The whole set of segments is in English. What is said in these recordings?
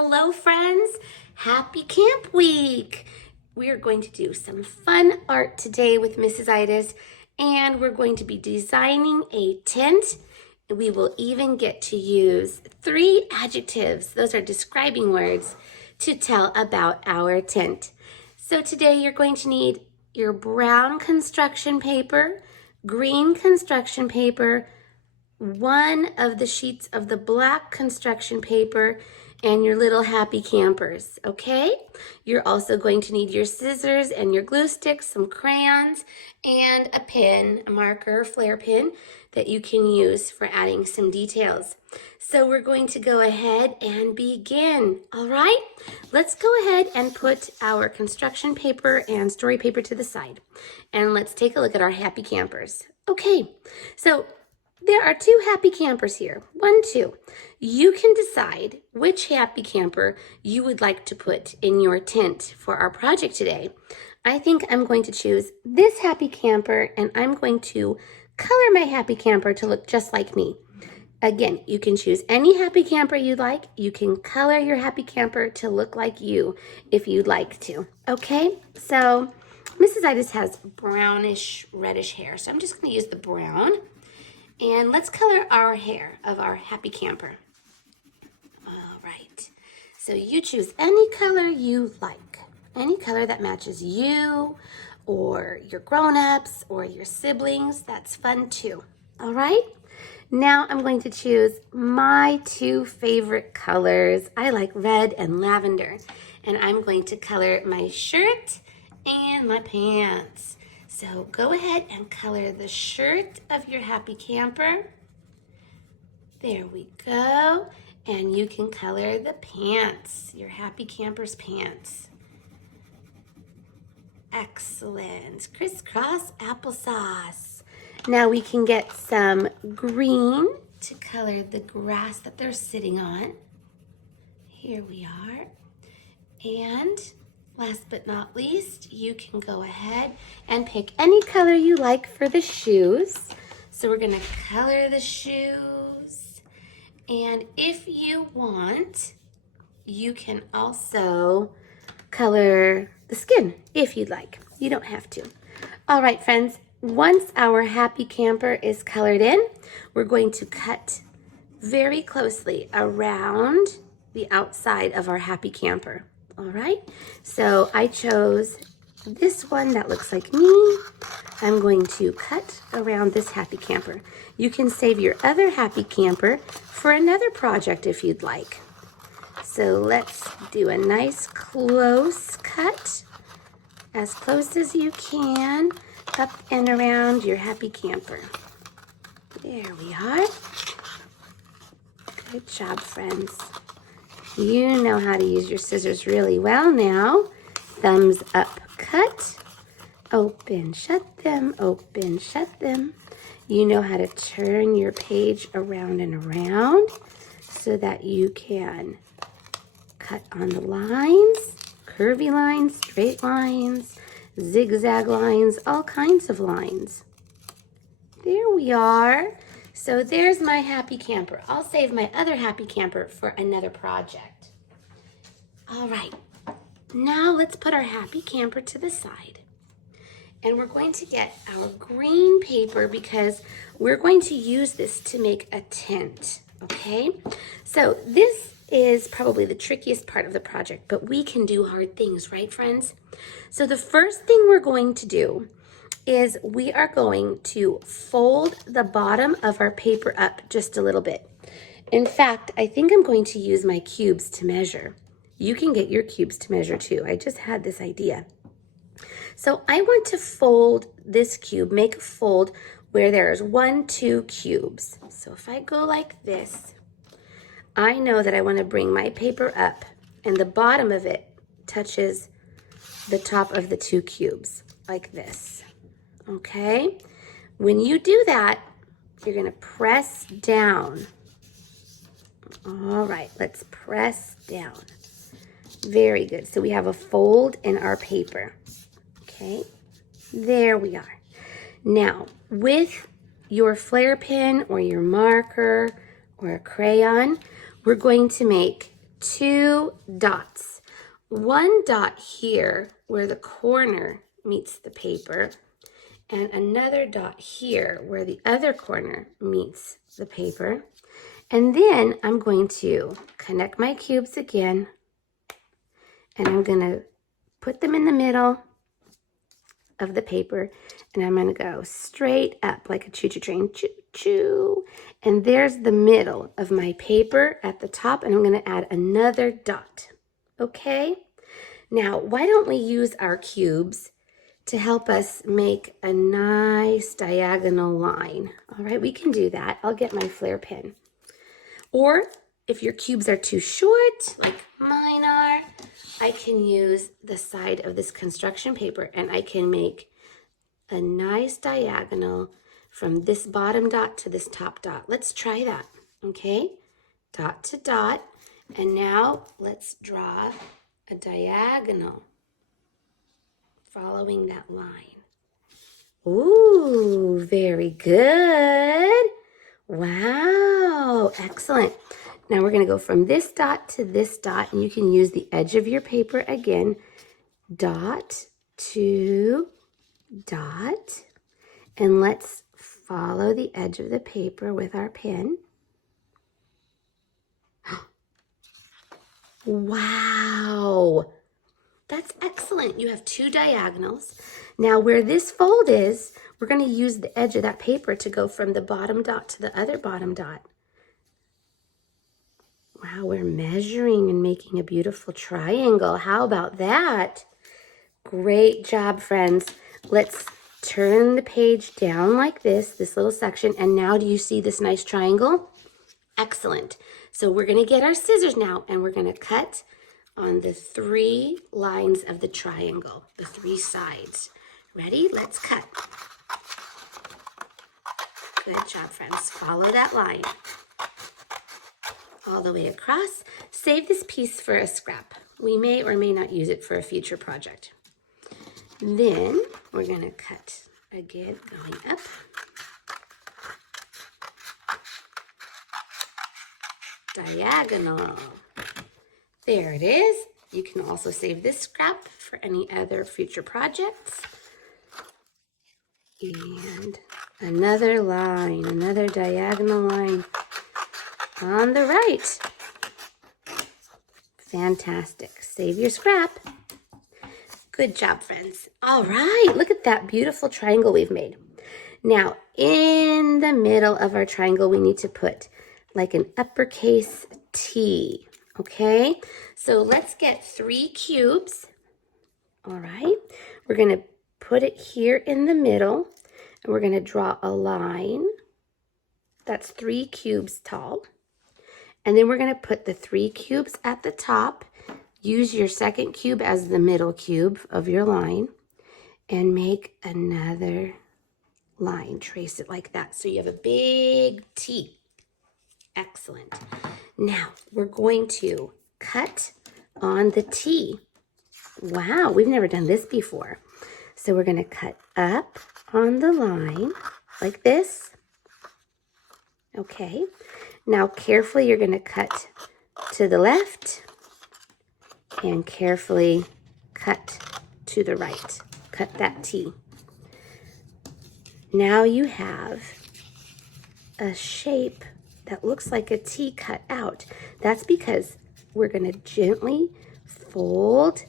Hello friends, happy camp week. We are going to do some fun art today with Mrs. Itis, and we're going to be designing a tent. We will even get to use 3 adjectives, those are describing words, to tell about our tent. So today you're going to need your brown construction paper, green construction paper, one of the sheets of the black construction paper, and your little happy campers, okay? You're also going to need your scissors and your glue sticks, some crayons, and a pin, a marker, flare pin that you can use for adding some details. So we're going to go ahead and begin, all right? Let's go ahead and put our construction paper and story paper to the side, and let's take a look at our happy campers. Okay, so there are 2 happy campers here. 1, 2. You can decide which happy camper you would like to put in your tent for our project today. I think I'm going to choose this happy camper, and I'm going to color my happy camper to look just like me. Again, you can choose any happy camper you'd like. You can color your happy camper to look like you if you'd like to. Okay, so Mrs. Itis has brownish reddish hair, so I'm just going to use the brown. And let's color our hair of our happy camper. All right. So you choose any color you like. Any color that matches you or your grown-ups or your siblings. That's fun too. All right. Now I'm going to choose my 2 favorite colors. I like red and lavender. And I'm going to color my shirt and my pants. So go ahead and color the shirt of your happy camper. There we go. And you can color the pants, your happy camper's pants. Excellent. Crisscross applesauce. Now we can get some green to color the grass that they're sitting on. Here we are. And last but not least, you can go ahead and pick any color you like for the shoes. So we're gonna color the shoes. And if you want, you can also color the skin if you'd like. You don't have to. All right, friends, once our happy camper is colored in, we're going to cut very closely around the outside of our happy camper. All right, so I chose this one that looks like me. I'm going to cut around this happy camper. You can save your other happy camper for another project if you'd like. So let's do a nice close cut, as close as you can, up and around your happy camper. There we are. Good job, friends. You know how to use your scissors really well now. Thumbs up cut. Open, shut them, open, shut them. You know how to turn your page around and around so that you can cut on the lines, curvy lines, straight lines, zigzag lines, all kinds of lines. There we are. So there's my happy camper. I'll save my other happy camper for another project. All right, now let's put our happy camper to the side. And we're going to get our green paper because we're going to use this to make a tent, okay? So this is probably the trickiest part of the project, but we can do hard things, right, friends? So the first thing we're going to do is we are going to fold the bottom of our paper up just a little bit. In fact, I think I'm going to use my cubes to measure. You can get your cubes to measure too. I just had this idea. So I want to fold this cube, make a fold where there's 1, 2 cubes. So if I go like this, I know that I want to bring my paper up and the bottom of it touches the top of the 2 cubes like this. Okay, when you do that, you're going to press down. All right, let's press down. Very good. So we have a fold in our paper. Okay, there we are. Now, with your flare pen or your marker or a crayon, we're going to make 2 dots. 1 dot here where the corner meets the paper, and another dot here where the other corner meets the paper. And then I'm going to connect my cubes again, and I'm going to put them in the middle of the paper, and I'm going to go straight up like a choo-choo train, choo-choo. And there's the middle of my paper at the top, and I'm going to add another dot. Okay? Now, why don't we use our cubes to help us make a nice diagonal line? All right, we can do that. I'll get my Flair pen. Or if your cubes are too short, like mine are, I can use the side of this construction paper and I can make a nice diagonal from this bottom dot to this top dot. Let's try that, okay? Dot to dot. And now let's draw a diagonal following that line. Ooh, very good. Wow, excellent. Now we're going to go from this dot to this dot, and you can use the edge of your paper again. Dot to dot. And let's follow the edge of the paper with our pen. Wow, that's excellent. You have 2 diagonals. Now where this fold is, we're going to use the edge of that paper to go from the bottom dot to the other bottom dot. Wow, we're measuring and making a beautiful triangle. How about that? Great job, friends. Let's turn the page down like this little section. And now do you see this nice triangle? Excellent. So we're going to get our scissors now, and we're going to cut on the 3 lines of the triangle, the 3 sides. Ready? Let's cut. Good job, friends. Follow that line all the way across. Save this piece for a scrap. We may or may not use it for a future project. Then we're going to cut again, going up. Diagonal. There it is. You can also save this scrap for any other future projects. And another line, another diagonal line on the right. Fantastic. Save your scrap. Good job, friends. All right, look at that beautiful triangle we've made. Now, in the middle of our triangle, we need to put like an uppercase T, okay? So let's get 3 cubes. All right, we're going to put it here in the middle, and we're going to draw a line that's 3 cubes tall. And then we're going to put the 3 cubes at the top. Use your second cube as the middle cube of your line and make another line. Trace it like that so you have a big T. Excellent. Now we're going to cut on the T. Wow, we've never done this before. So we're going to cut up on the line like this. Okay. Now carefully you're going to cut to the left and carefully cut to the right. Cut that T. Now you have a shape that looks like a T cut out. That's because we're going to gently fold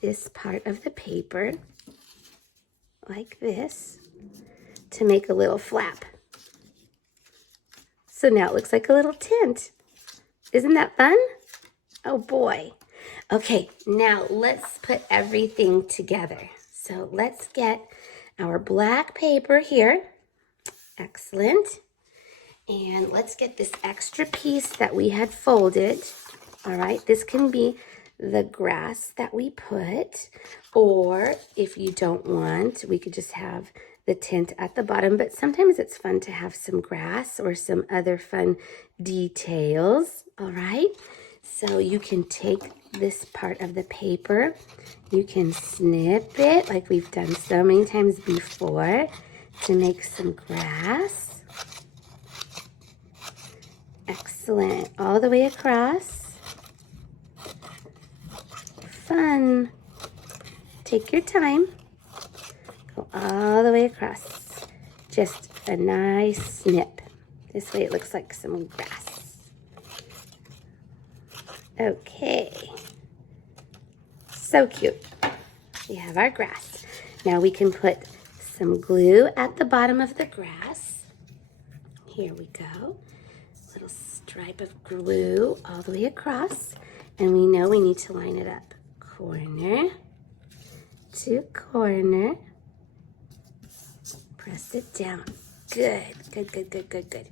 this part of the paper like this to make a little flap. So now it looks like a little tent. Isn't that fun? Oh boy. Okay, now let's put everything together. So let's get our black paper here. Excellent. And let's get this extra piece that we had folded. All right, this can be the grass that we put, or if you don't want, we could just have the tent at the bottom, but sometimes it's fun to have some grass or some other fun details. All right, so you can take this part of the paper, you can snip it like we've done so many times before to make some grass. Excellent. All the way across. Fun. Take your time. Go all the way across. Just a nice snip. This way it looks like some grass. Okay. So cute. We have our grass. Now we can put some glue at the bottom of the grass. Here we go. Little stripe of glue all the way across. And we know we need to line it up. Corner to corner. Press it down. Good, good, good, good, good, good.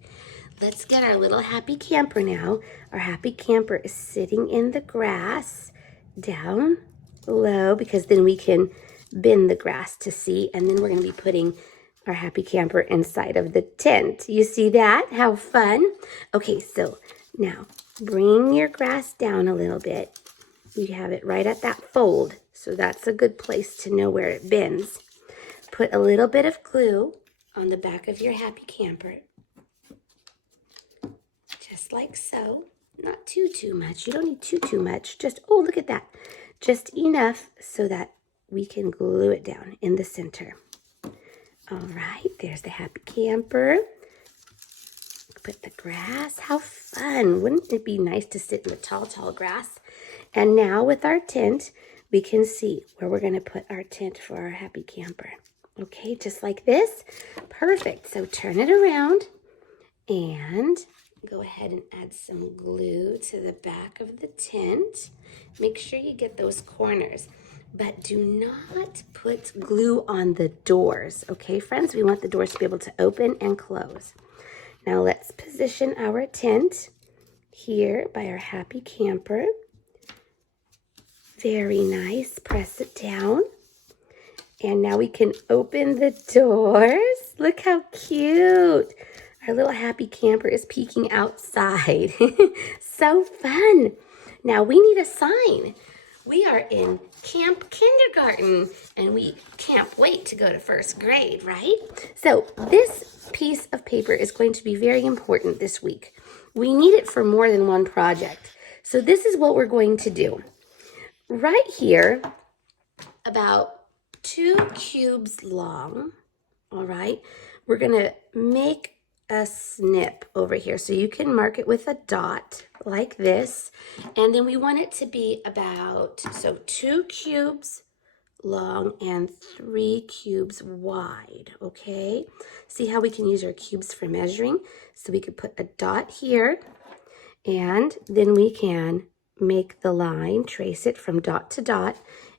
Let's get our little happy camper now. Our happy camper is sitting in the grass down low because then we can bend the grass to see, and then we're going to be putting our happy camper inside of the tent. You see that? How fun. Okay, so now bring your grass down a little bit. You have it right at that fold, so that's a good place to know where it bends. Put a little bit of glue on the back of your happy camper. Just like so. Not too much. You don't need too much. Just, oh, look at that. Just enough so that we can glue it down in the center. All right, there's the happy camper. Put the grass. How fun. Wouldn't it be nice to sit in the tall grass? And now with our tent, we can see where we're going to put our tent for our happy camper. Okay, just like this. Perfect. So turn it around and go ahead and add some glue to the back of the tent. Make sure you get those corners, but do not put glue on the doors. Okay, friends, we want the doors to be able to open and close. Now let's position our tent here by our happy camper. Very nice. Press it down. And now we can open the doors. Look how cute. Our little happy camper is peeking outside. So fun. Now we need a sign. We are in Camp Kindergarten and we can't wait to go to first grade, right? So this piece of paper is going to be very important this week. We need it for more than one project. So this is what we're going to do. Right here, about 2 cubes long, all right, we're going to make a snip over here. So you can mark it with a dot like this. And then we want it to be about, so 2 cubes long and 3 cubes wide, okay? See how we can use our cubes for measuring? So we could put a dot here, and then we can make the line, trace it from dot to dot,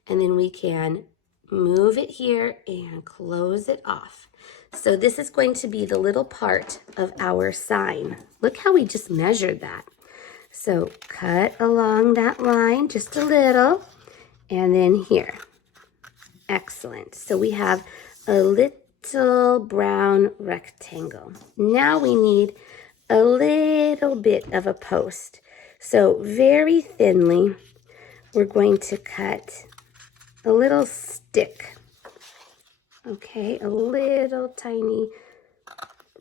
and then we can move it here and close it off. So this is going to be the little part of our sign. Look how we just measured that. So cut along that line just a little, and then here. Excellent. So we have a little brown rectangle. Now we need a little bit of a post. So very thinly, we're going to cut a little stick. Okay, a little tiny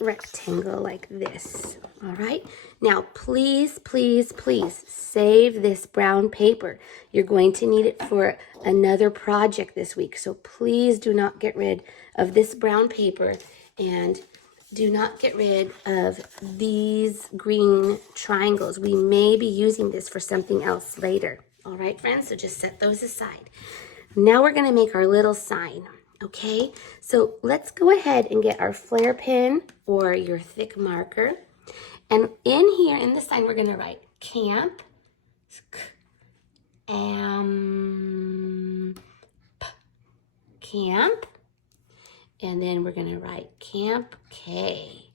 rectangle like this. All right. Now, please, please, please save this brown paper. You're going to need it for another project this week. So please do not get rid of this brown paper, and do not get rid of these green triangles. We may be using this for something else later. All right, friends, so just set those aside. Now we're going to make our little sign. Okay, so let's go ahead and get our flare pen or your thick marker. And in here, in the sign, we're going to write camp, camp, and then we're going to write Camp K,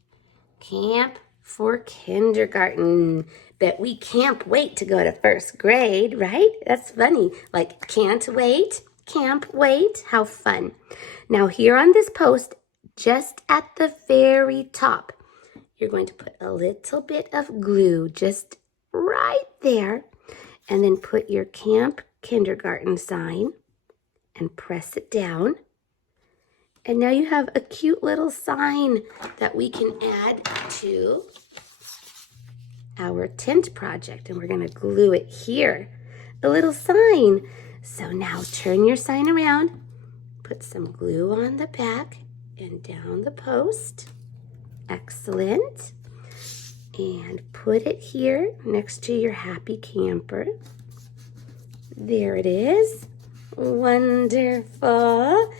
camp for kindergarten. Bet we can't wait to go to first grade, right? That's funny. Like, can't wait, camp wait. How fun. Now here on this post, just at the very top, you're going to put a little bit of glue just right there, and then put your Camp Kindergarten sign and press it down. And now you have a cute little sign that we can add to our tent project, and we're going to glue it here. A little sign. So now turn your sign around, put some glue on the back and down the post. Excellent. And put it here next to your happy camper. There it is. Wonderful.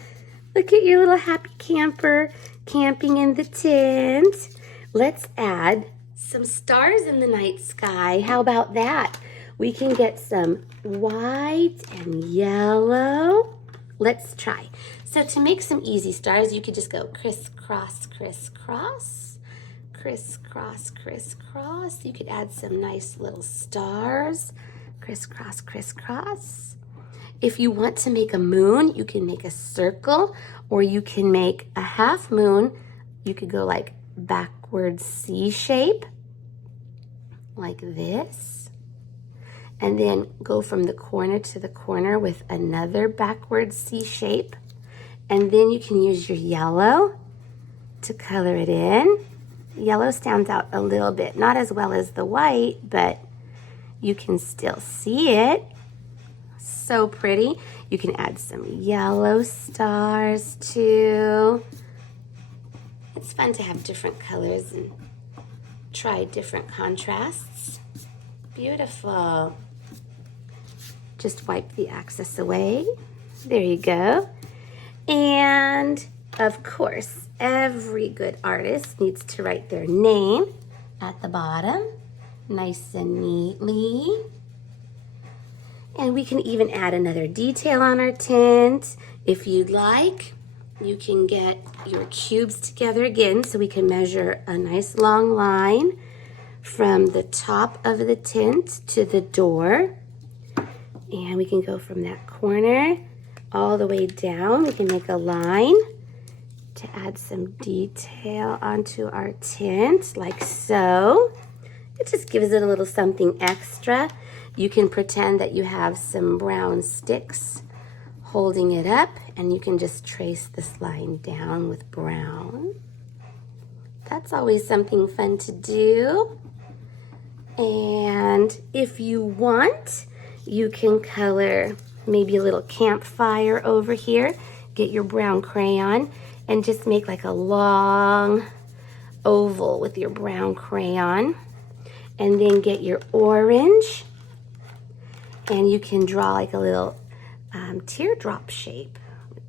Look at your little happy camper camping in the tent. Let's add some stars in the night sky. How about that? We can get some white and yellow. Let's try. So to make some easy stars, you could just go crisscross, crisscross, crisscross, crisscross. You could add some nice little stars. Crisscross, crisscross. If you want to make a moon, you can make a circle, or you can make a half moon. You could go like backwards C shape, like this. And then go from the corner to the corner with another backwards C shape. And then you can use your yellow to color it in. Yellow stands out a little bit, not as well as the white, but you can still see it. So pretty. You can add some yellow stars too. It's fun to have different colors and try different contrasts. Beautiful. Just wipe the excess away. There you go. And of course, every good artist needs to write their name at the bottom, nice and neatly. And we can even add another detail on our tent. If you'd like, you can get your cubes together again so we can measure a nice long line from the top of the tent to the door. And we can go from that corner all the way down. We can make a line to add some detail onto our tent, like so. It just gives it a little something extra. You can pretend that you have some brown sticks holding it up, and you can just trace this line down with brown. That's always something fun to do. And if you want, you can color maybe a little campfire over here. Get your brown crayon and just make like a long oval with your brown crayon. And then get your orange, and you can draw like a little teardrop shape.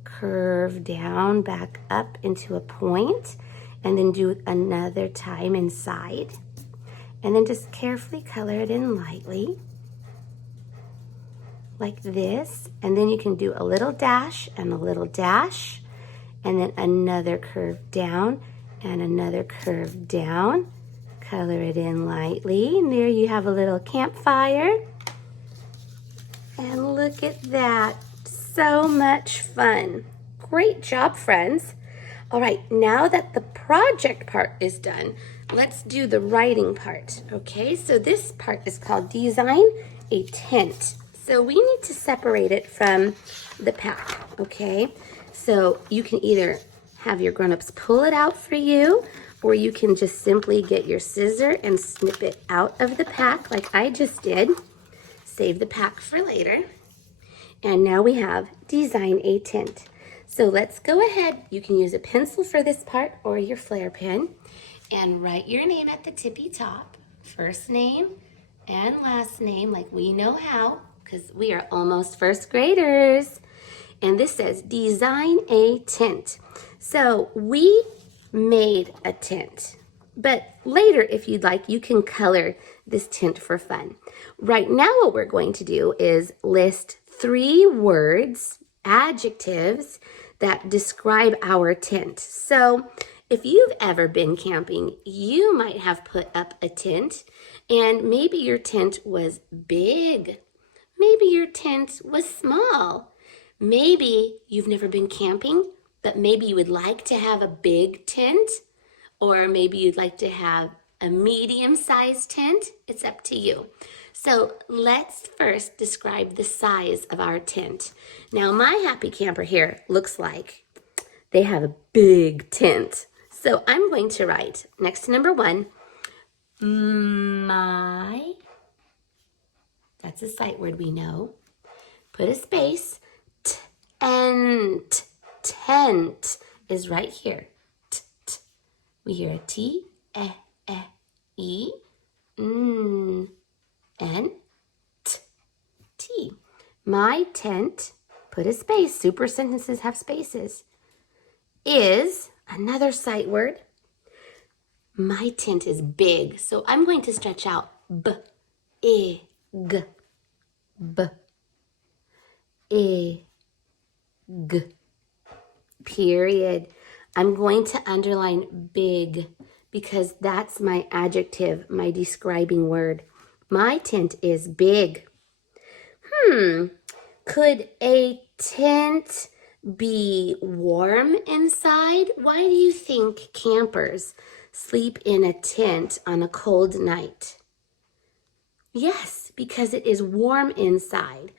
Curve down, back up into a point, and then do another time inside. And then just carefully color it in lightly, like this. And then you can do a little dash and a little dash, and then another curve down and another curve down. Color it in lightly, and there you have a little campfire. And look at that, so much fun. Great job, friends. All right, now that the project part is done, let's do the writing part, okay? So this part is called Design a Tent. So we need to separate it from the pack, okay? So you can either have your grown-ups pull it out for you, or you can just simply get your scissor and snip it out of the pack like I just did. Save the pack for later. And now we have Design a Tent. So let's go ahead. You can use a pencil for this part or your Flair pen, and write your name at the tippy top. First name and last name, like we know how, because we are almost first graders. And this says Design a Tent. So we made a tent, but later, if you'd like, you can color this tent for fun. Right now, what we're going to do is list 3 words, adjectives, that describe our tent. So if you've ever been camping, you might have put up a tent, and maybe your tent was big. Maybe your tent was small. Maybe you've never been camping, but maybe you would like to have a big tent, or maybe you'd like to have a medium-sized tent. It's up to you. So let's first describe the size of our tent. Now my happy camper here looks like they have a big tent. So I'm going to write next to number 1, My, that's a sight word we know. Put a space. Tent, tent is right here. We hear a T, E, N, T. My tent, put a space. Super sentences have spaces. Is another sight word. My tent is big, so I'm going to stretch out big, big, period. I'm going to underline big because that's my adjective, my describing word. My tent is big. Could a tent be warm inside? Why do you think campers sleep in a tent on a cold night? Yes, because it is warm inside.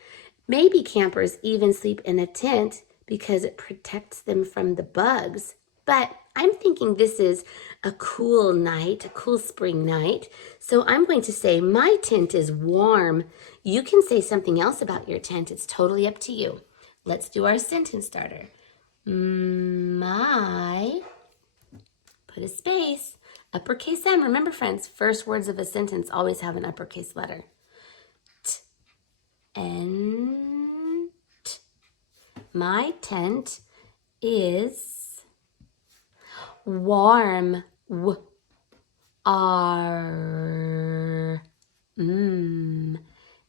Maybe campers even sleep in a tent because it protects them from the bugs. But I'm thinking this is a cool night, a cool spring night. So I'm going to say my tent is warm. You can say something else about your tent. It's totally up to you. Let's do our sentence starter. My, put a space, uppercase M. Remember, friends, first words of a sentence always have an uppercase letter. Tent. My tent is warm. R.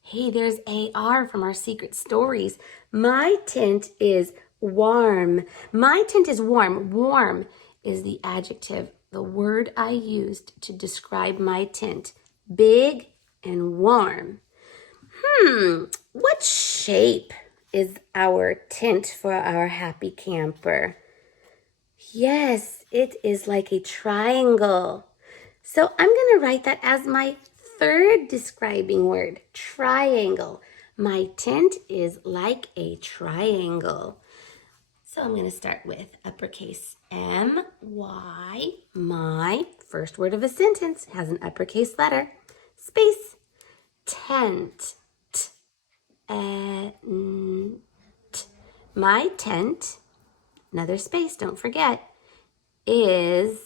Hey, there's AR from our secret stories. My tent is warm. My tent is warm. Warm is the adjective, the word I used to describe my tent. Big and warm. What shape is our tent for our happy camper? Yes, it is like a triangle. So I'm going to write that as my third describing word, triangle. My tent is like a triangle. So I'm going to start with uppercase M-Y. My first word of a sentence has an uppercase letter. Space. Tent. My tent, another space, don't forget, is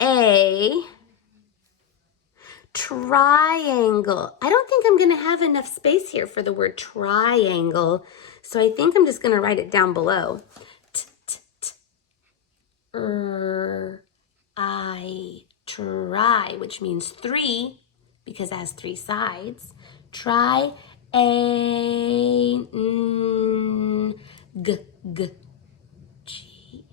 a triangle. I don't think I'm going to have enough space here for the word triangle, so I think I'm just going to write it down below. Try, which means three, because it has three sides. Try a g G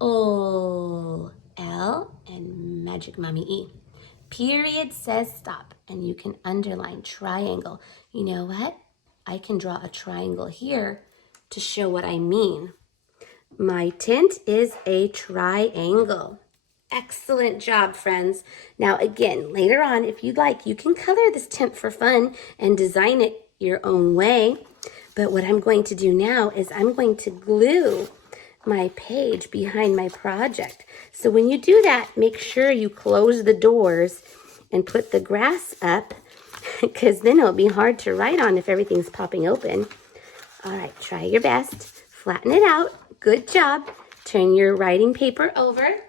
O L and Magic Mommy E. Period says stop, and you can underline triangle. You know what? I can draw a triangle here to show what I mean. My tent is a triangle. Excellent job, friends. Now, again, later on, if you'd like, you can color this tent for fun and design it your own way. But what I'm going to do now is I'm going to glue my page behind my project. So when you do that, make sure you close the doors and put the grass up, because then it'll be hard to write on if everything's popping open. All right, try your best. Flatten it out. Good job. Turn your writing paper over.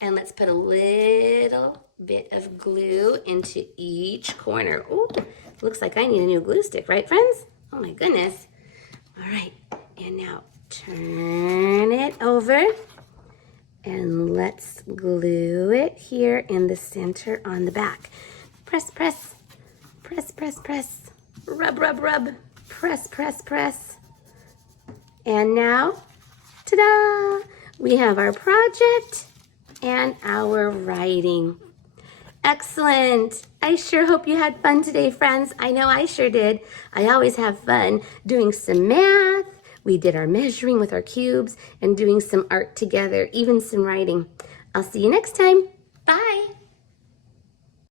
And let's put a little bit of glue into each corner. Ooh, looks like I need a new glue stick, right, friends? Oh my goodness. All right, and now turn it over. And let's glue it here in the center on the back. Press, press, press, press, press. Rub, rub, rub. Press, press, press. And now, ta-da! We have our project and our writing. Excellent. I sure hope you had fun today, friends. I know I sure did. I always have fun doing some math. We did our measuring with our cubes and doing some art together, even some writing. I'll see you next time. Bye.